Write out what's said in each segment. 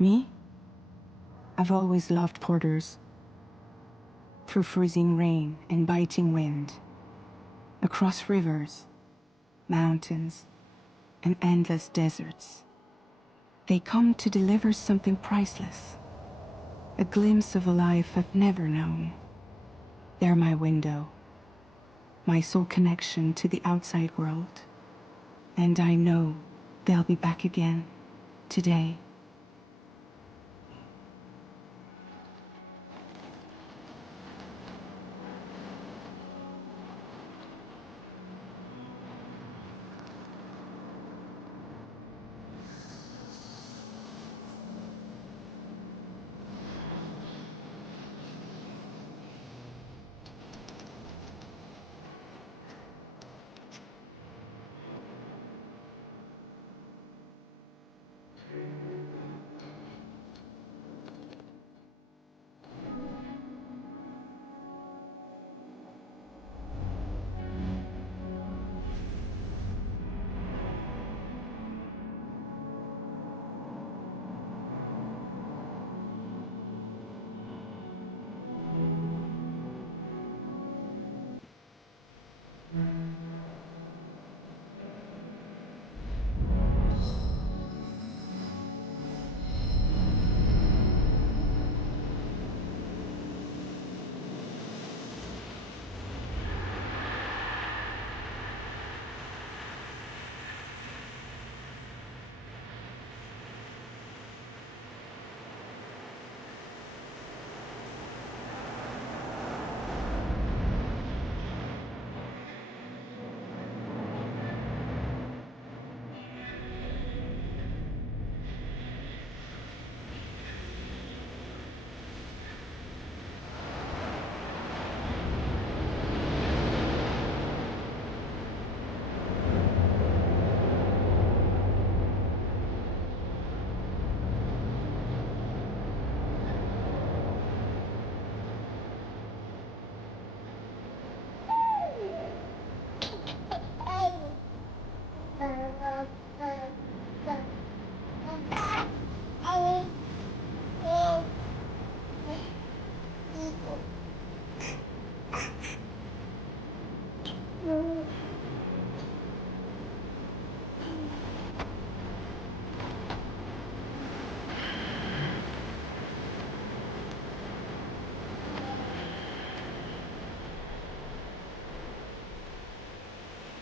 Me? I've always loved porters. Through freezing rain and biting wind, across rivers, mountains, and endless deserts, they come to deliver something priceless, a glimpse of a life I've never known. They're my window, my sole connection to the outside world. And I know they'll be back again today.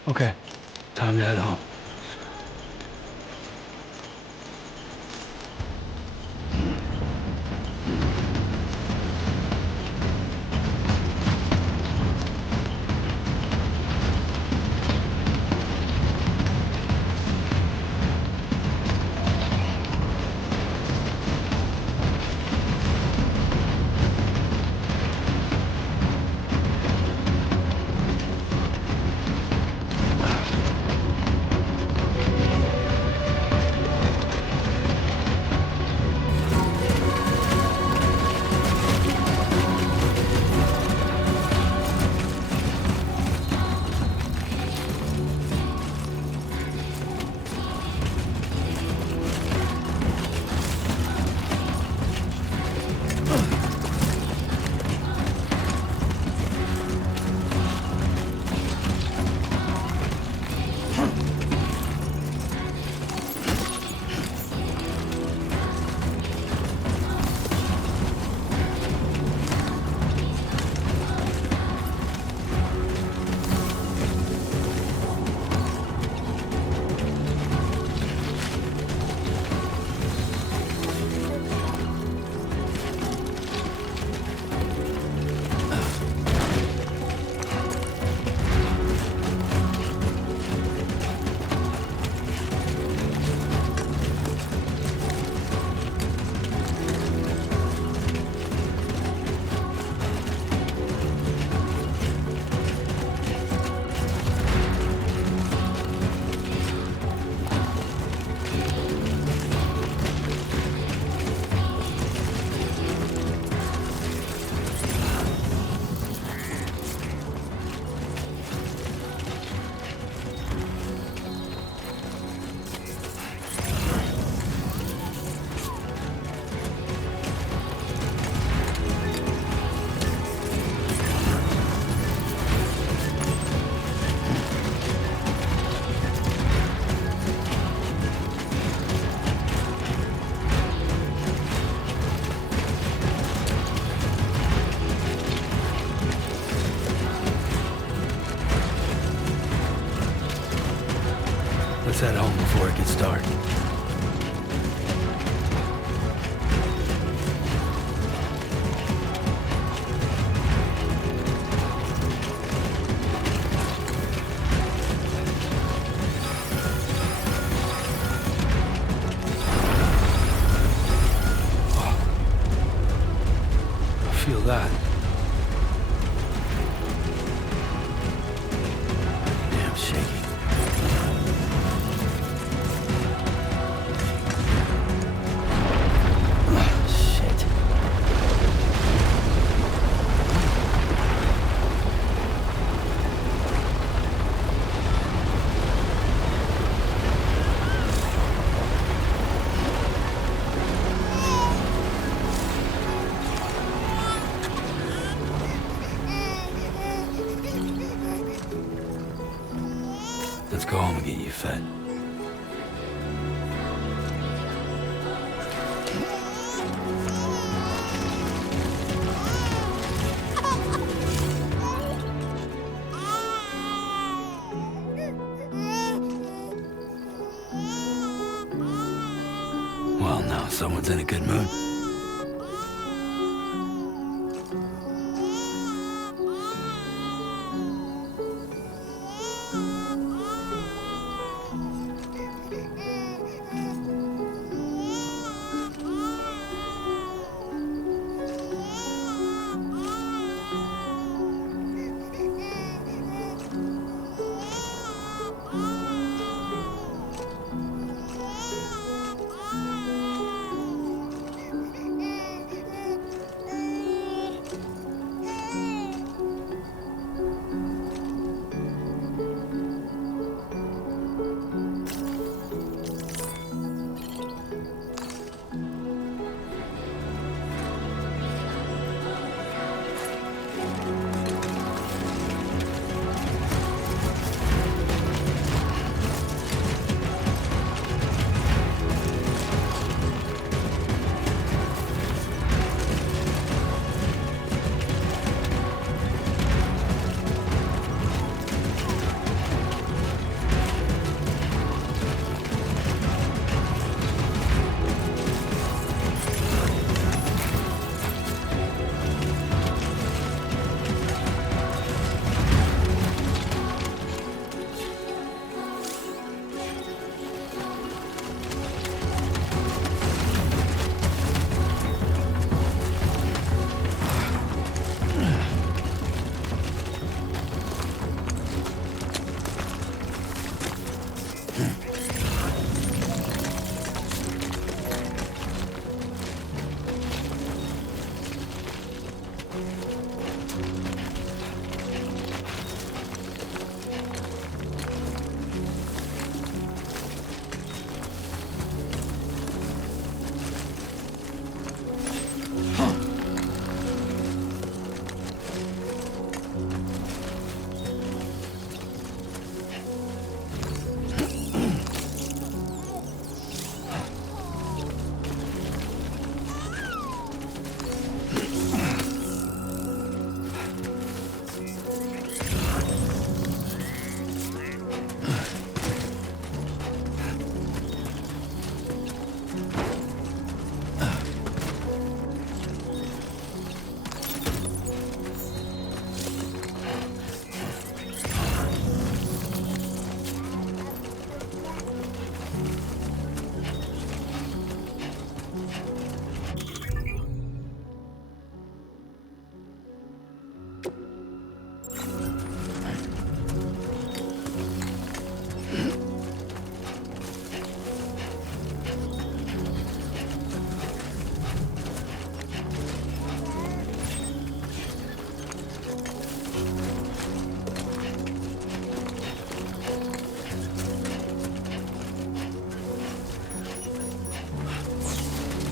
Okay, time to head home. Let's head home before it gets dark. Feel that. Damn shaky. Shit. Let's go home and get you fed. Well, now someone's in a good mood.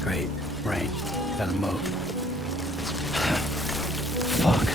Great. Rain. Gotta move. Fuck.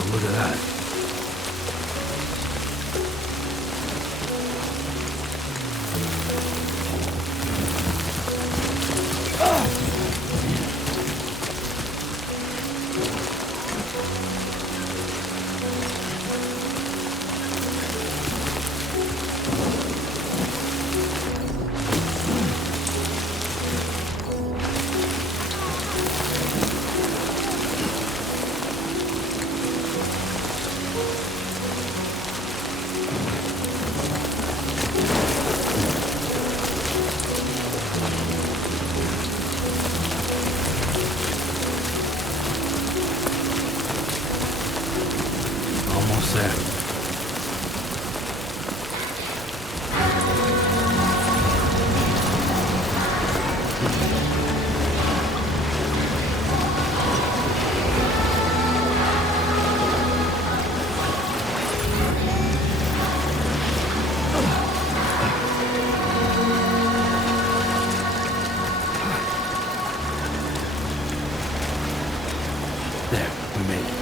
but look at that. Almost there. There, we made it.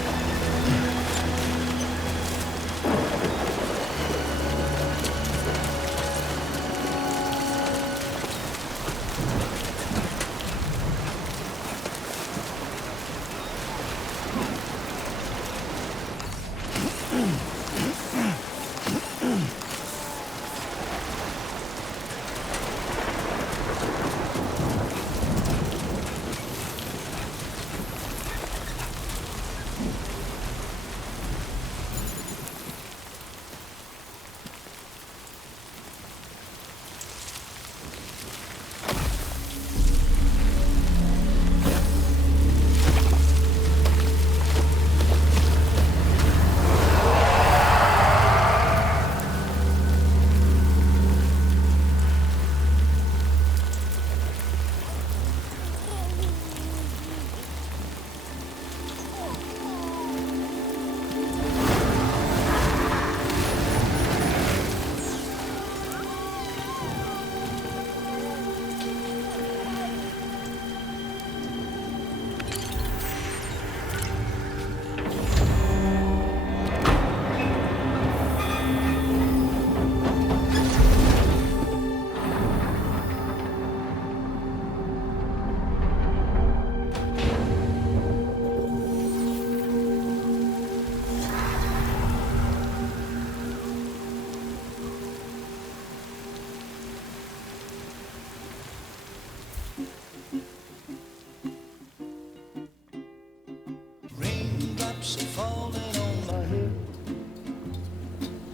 Raindrops are falling on my head,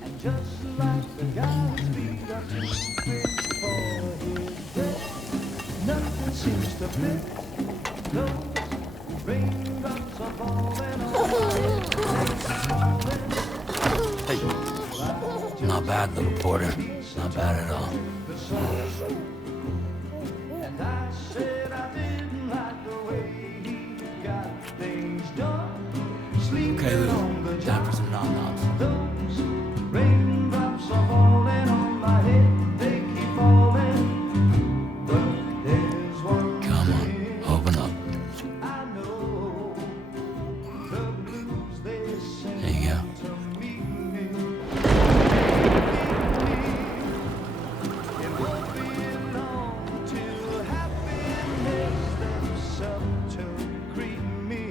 and just like the guy's feet are too big for his head, nothing seems to fit. Those raindrops are falling on my head. Hey, not bad, little porter. Not bad at all. And I said I didn't like the way he got things done. Okay, Lou, time for some nom-noms. Those raindrops are falling on my head, they keep falling. But there's one Come on, thing open up. I know, the blues they sing There you go. to me. It won't be long till happiness steps up to greet me.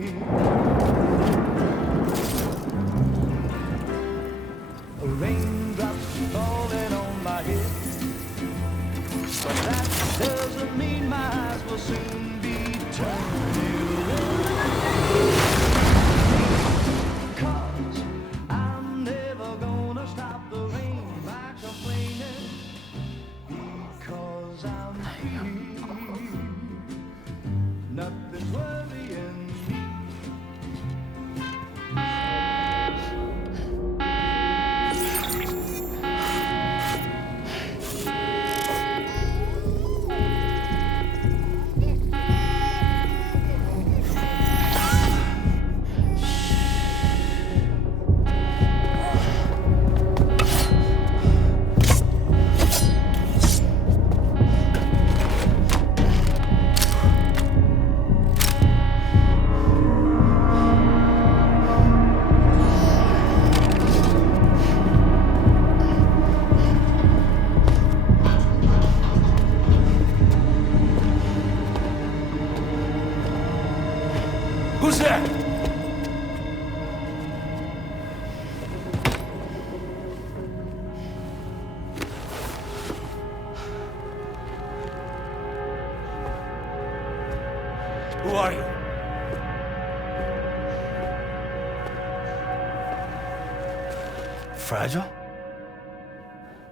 fragile?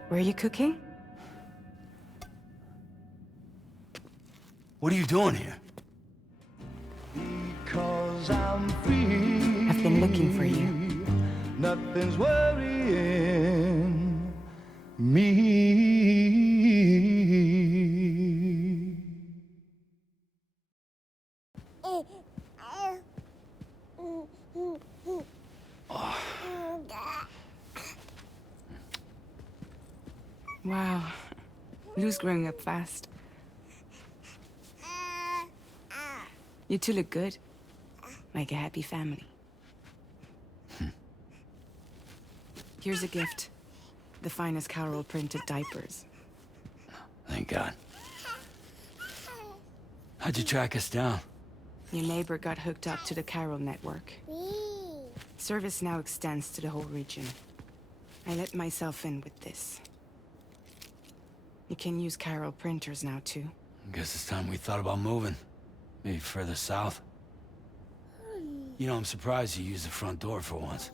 Were you cooking? What are you doing here? Because I'm free. I've been looking for you. Nothing's worrying me. Wow. Lou's growing up fast. You two look good. Like a happy family. Here's a gift. The finest Carol printed diapers. Thank God. How'd you track us down? Your neighbor got hooked up to the Carol network. Service now extends to the whole region. I let myself in with this. You can use Carol printers now, too. Guess it's time we thought about moving. Maybe further south. You know, I'm surprised you used the front door for once.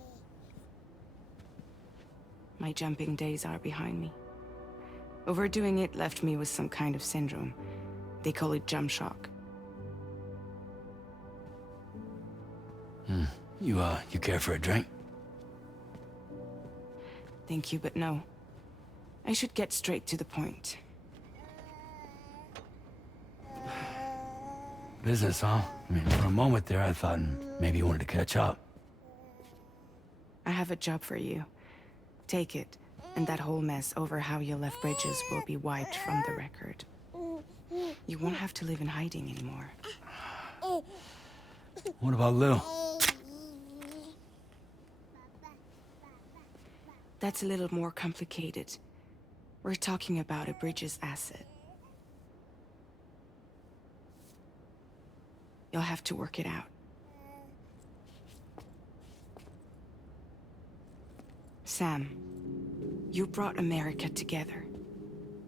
My jumping days are behind me. Overdoing it left me with some kind of syndrome. They call it jump shock. You care for a drink? Thank you, but no. I should get straight to the point. Business, huh? I mean, for a moment there, I thought maybe you wanted to catch up. I have a job for you. Take it, and that whole mess over how you left Bridges will be wiped from the record. You won't have to live in hiding anymore. What about Lou? That's a little more complicated. We're talking about a Bridges asset. You'll have to work it out. Sam, you brought America together.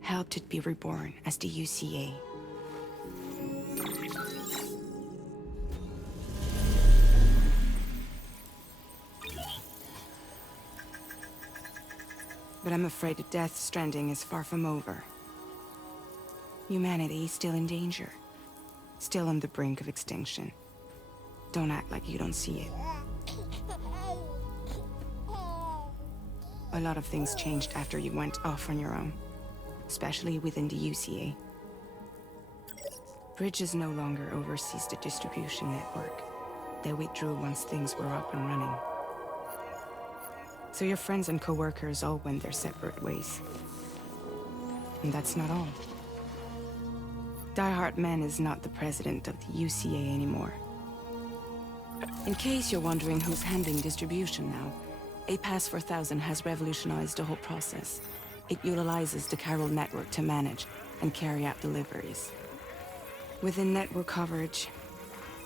Helped it be reborn as the UCA. But I'm afraid the Death Stranding is far from over. Humanity is still in danger. Still on the brink of extinction. Don't act like you don't see it. A lot of things changed after you went off on your own. Especially within the UCA. Bridges no longer oversees the distribution network. They withdrew once things were up and running. So your friends and co-workers all went their separate ways. And that's not all. Die Hard Man is not the president of the UCA anymore. In case you're wondering who's handling distribution now, A Pass 4000 has revolutionized the whole process. It utilizes the Carol network to manage and carry out deliveries. Within network coverage,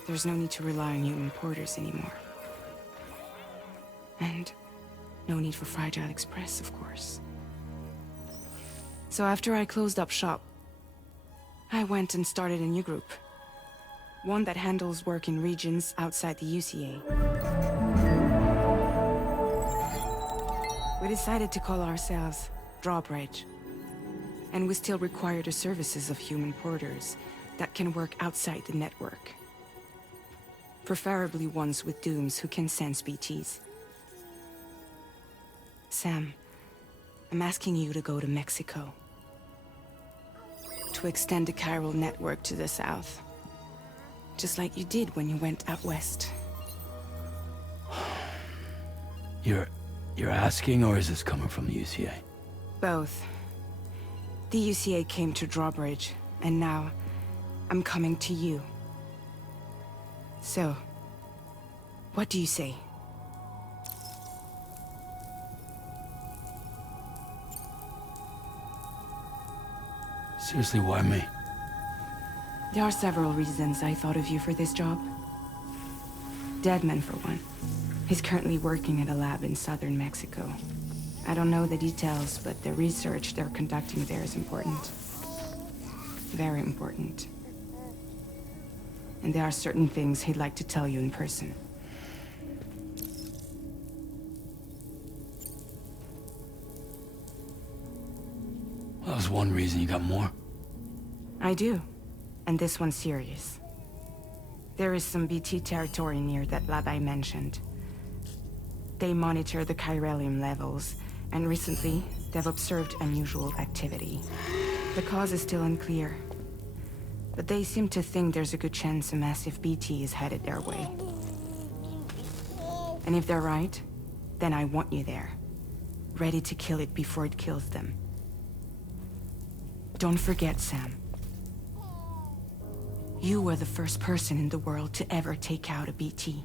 there's no need to rely on human porters anymore. And no need for Fragile Express, of course. So after I closed up shop, I went and started a new group. One that handles work in regions outside the UCA. We decided to call ourselves Drawbridge. And we still require the services of human porters that can work outside the network. Preferably ones with dooms who can sense BTs. Sam, I'm asking you to go to Mexico. To extend the Carol network to the south. Just like you did when you went out west. You're asking, or is this coming from the UCA? Both. The UCA came to Drawbridge, and now I'm coming to you. So, what do you say? Seriously, why me? There are several reasons I thought of you for this job. Deadman, for one. He's currently working at a lab in southern Mexico. I don't know the details, but the research they're conducting there is important. Very important. And there are certain things he'd like to tell you in person. That was one reason. You got more? I do. And this one's serious. There is some BT territory near that lab I mentioned. They monitor the chiralium levels, and recently, they've observed unusual activity. The cause is still unclear, but they seem to think there's a good chance a massive BT is headed their way. And if they're right, then I want you there, ready to kill it before it kills them. Don't forget, Sam. You were the first person in the world to ever take out a BT.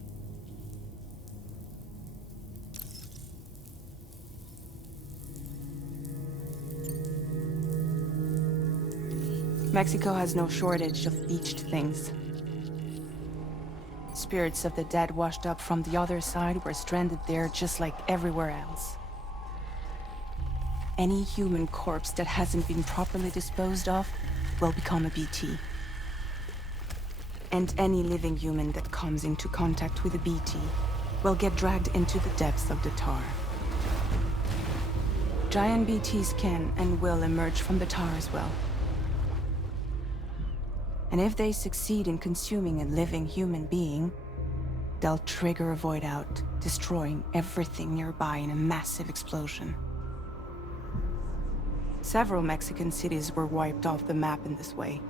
Mexico has no shortage of beached things. Spirits of the dead washed up from the other side were stranded there just like everywhere else. Any human corpse that hasn't been properly disposed of will become a BT. And any living human that comes into contact with a BT will get dragged into the depths of the tar. Giant BTs can and will emerge from the tar as well. And if they succeed in consuming a living human being, they'll trigger a void out, destroying everything nearby in a massive explosion. Several Mexican cities were wiped off the map in this way.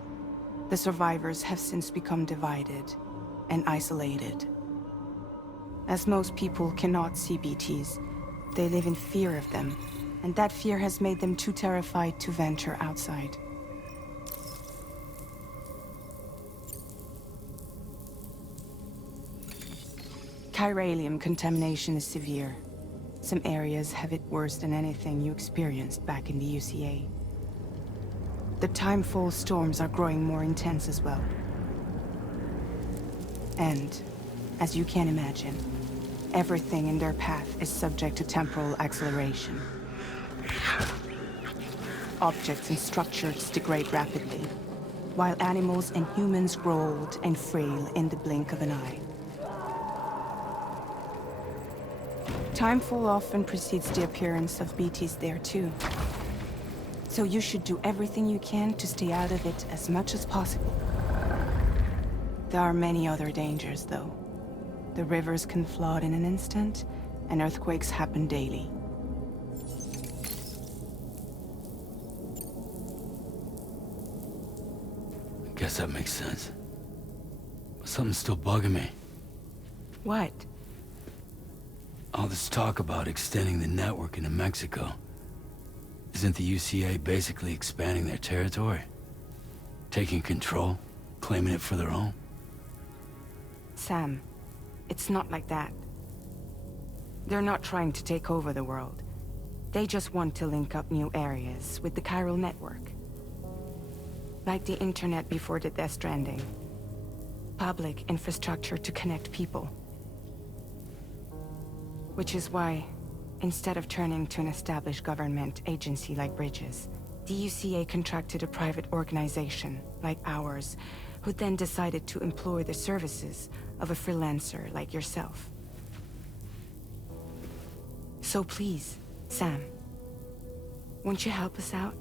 The survivors have since become divided and isolated. As most people cannot see BTs, they live in fear of them, and that fear has made them too terrified to venture outside. Chiralium contamination is severe. Some areas have it worse than anything you experienced back in the UCA. The timefall storms are growing more intense as well. And, as you can imagine, everything in their path is subject to temporal acceleration. Objects and structures degrade rapidly, while animals and humans grow old and frail in the blink of an eye. Timefall often precedes the appearance of BTs there too. So you should do everything you can to stay out of it as much as possible. There are many other dangers, though. The rivers can flood in an instant, and earthquakes happen daily. I guess that makes sense. But something's still bugging me. What? All this talk about extending the network into Mexico. Isn't the UCA basically expanding their territory? Taking control? Claiming it for their own? Sam, it's not like that. They're not trying to take over the world. They just want to link up new areas with the chiral network. Like the internet before the Death Stranding. Public infrastructure to connect people. Which is why, instead of turning to an established government agency like Bridges, the UCA contracted a private organization, like ours, who then decided to employ the services of a freelancer like yourself. So please, Sam, won't you help us out?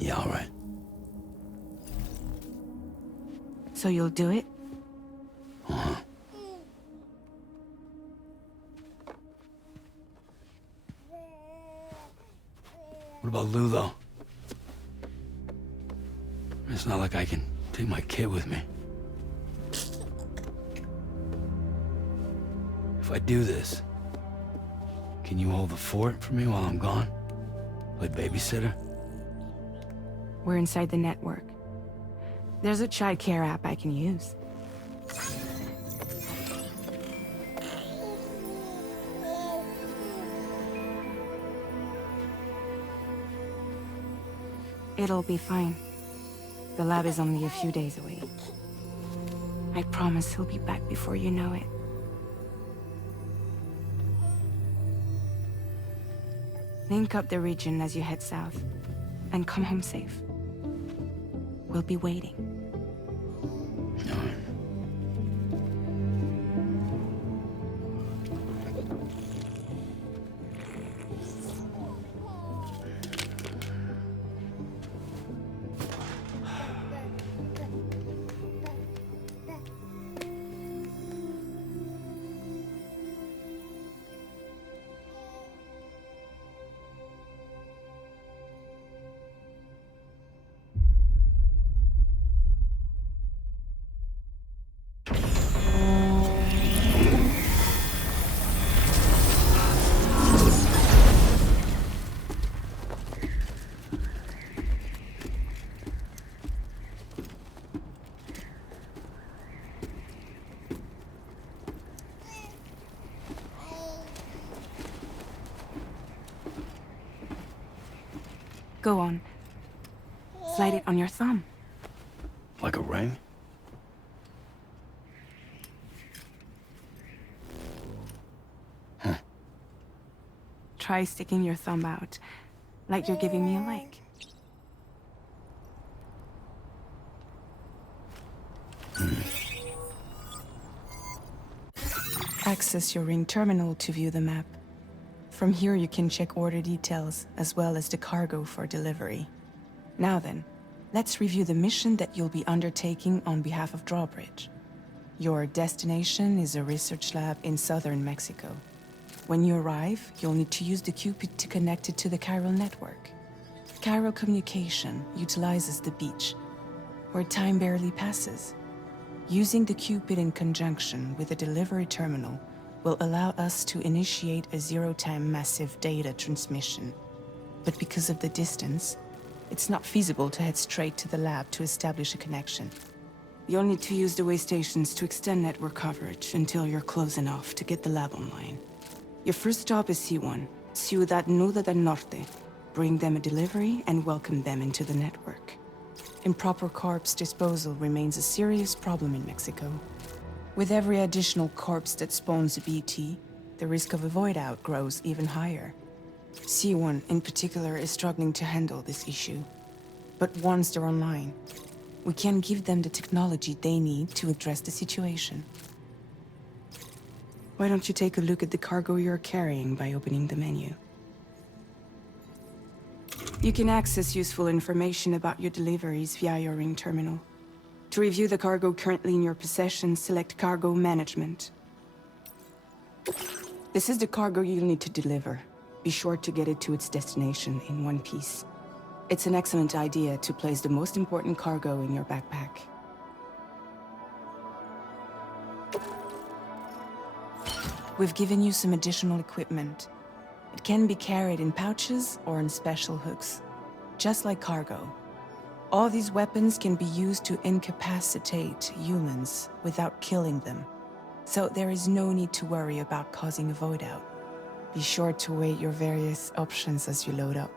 Yeah, all right. So you'll do it? Uh-huh. What about Lou, though? It's not like I can take my kid with me. If I do this, can you hold the fort for me while I'm gone? Play babysitter? We're inside the network. There's a child care app I can use. It'll be fine. The lab is only a few days away. I promise he'll be back before you know it. Link up the region as you head south. and come home safe. We'll be waiting. Go on. Slide it on your thumb. Like a ring? Try sticking your thumb out, like you're giving me a like. Access your ring terminal to view the map. From here you can check order details, as well as the cargo for delivery. Now then, let's review the mission that you'll be undertaking on behalf of Drawbridge. Your destination is a research lab in southern Mexico. When you arrive, you'll need to use the Cupid to connect it to the chiral network. Chiral communication utilizes the beach, where time barely passes. Using the Cupid in conjunction with a delivery terminal will allow us to initiate a zero-time massive data transmission. But because of the distance, it's not feasible to head straight to the lab to establish a connection. You'll need to use the way stations to extend network coverage until you're close enough to get the lab online. Your first stop is C1, Ciudad Nuda del Norte. Bring them a delivery and welcome them into the network. Improper corpse disposal remains a serious problem in Mexico. With every additional corpse that spawns a BT, the risk of a void out grows even higher. C1 in particular is struggling to handle this issue. But once they're online, we can give them the technology they need to address the situation. Why don't you take a look at the cargo you're carrying by opening the menu? You can access useful information about your deliveries via your ring terminal. To review the cargo currently in your possession, select Cargo Management. This is the cargo you'll need to deliver. Be sure to get it to its destination in one piece. It's an excellent idea to place the most important cargo in your backpack. We've given you some additional equipment. It can be carried in pouches or in special hooks, just like cargo. All these weapons can be used to incapacitate humans without killing them, so there is no need to worry about causing a void out. Be sure to weigh your various options as you load up.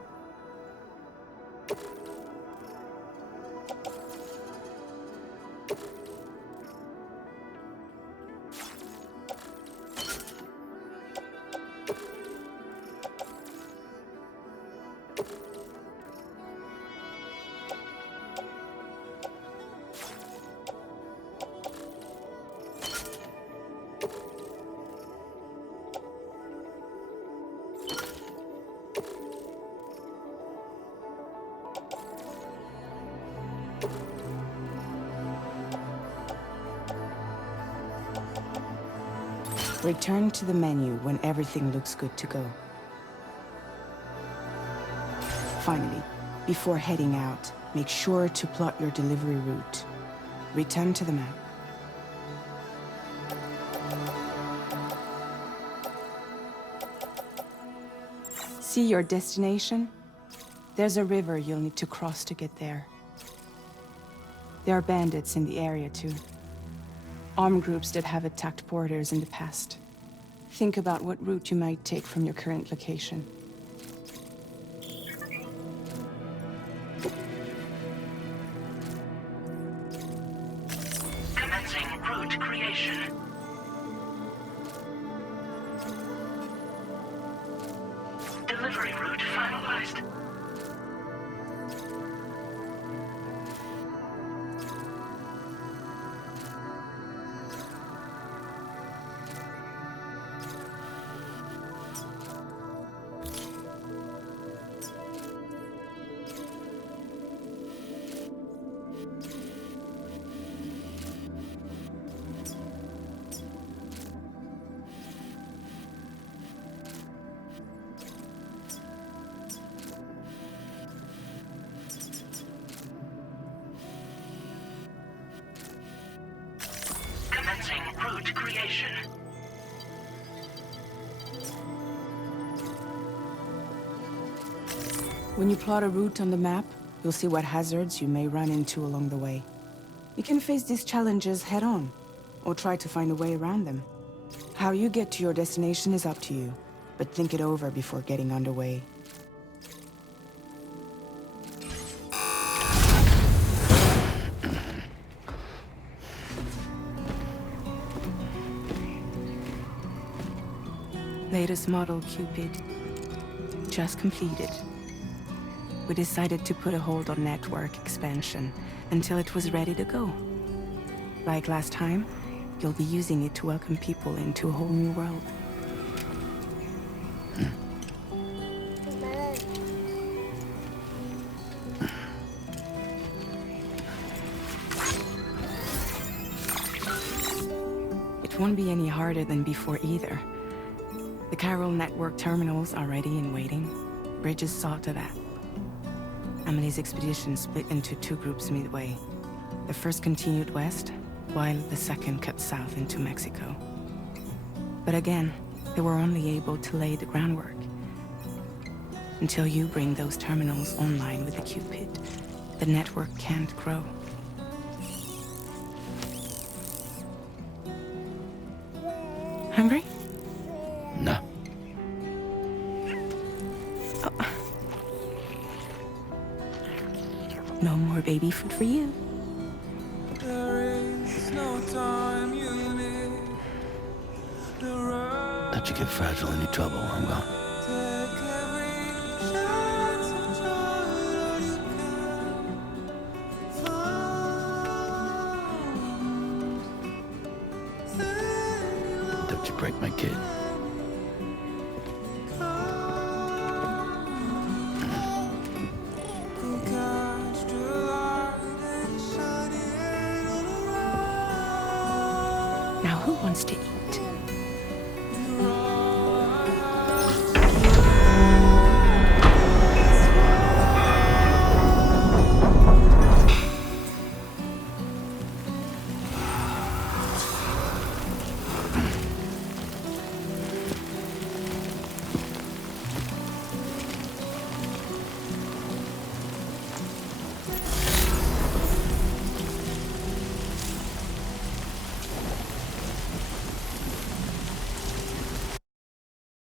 Return to the menu when everything looks good to go. Finally, before heading out, make sure to plot your delivery route. Return to the map. See your destination? There's a river you'll need to cross to get there. There are bandits in the area too. Armed groups that have attacked porters in the past. Think about what route you might take from your current location. Commencing route creation. Delivery route finalized. route creation. When you plot a route on the map, you'll see what hazards you may run into along the way. You can face these challenges head-on, or try to find a way around them. How you get to your destination is up to you, but think it over before getting underway. Latest model Cupid. Just completed. We decided to put a hold on network expansion until it was ready to go. Like last time, you'll be using it to welcome people into a whole new world. It won't be any harder than before either. The Chiral network terminals are ready and waiting. Bridges saw to that. Emily's expedition split into two groups midway. The first continued west, while the second cut south into Mexico. But again, they were only able to lay the groundwork. Until you bring those terminals online with the Cupid, the network can't grow. Hungry? No. No more baby food for you. Let you get fragile in your trouble, I'm gone. Don't you break my kid. Now who wants to eat?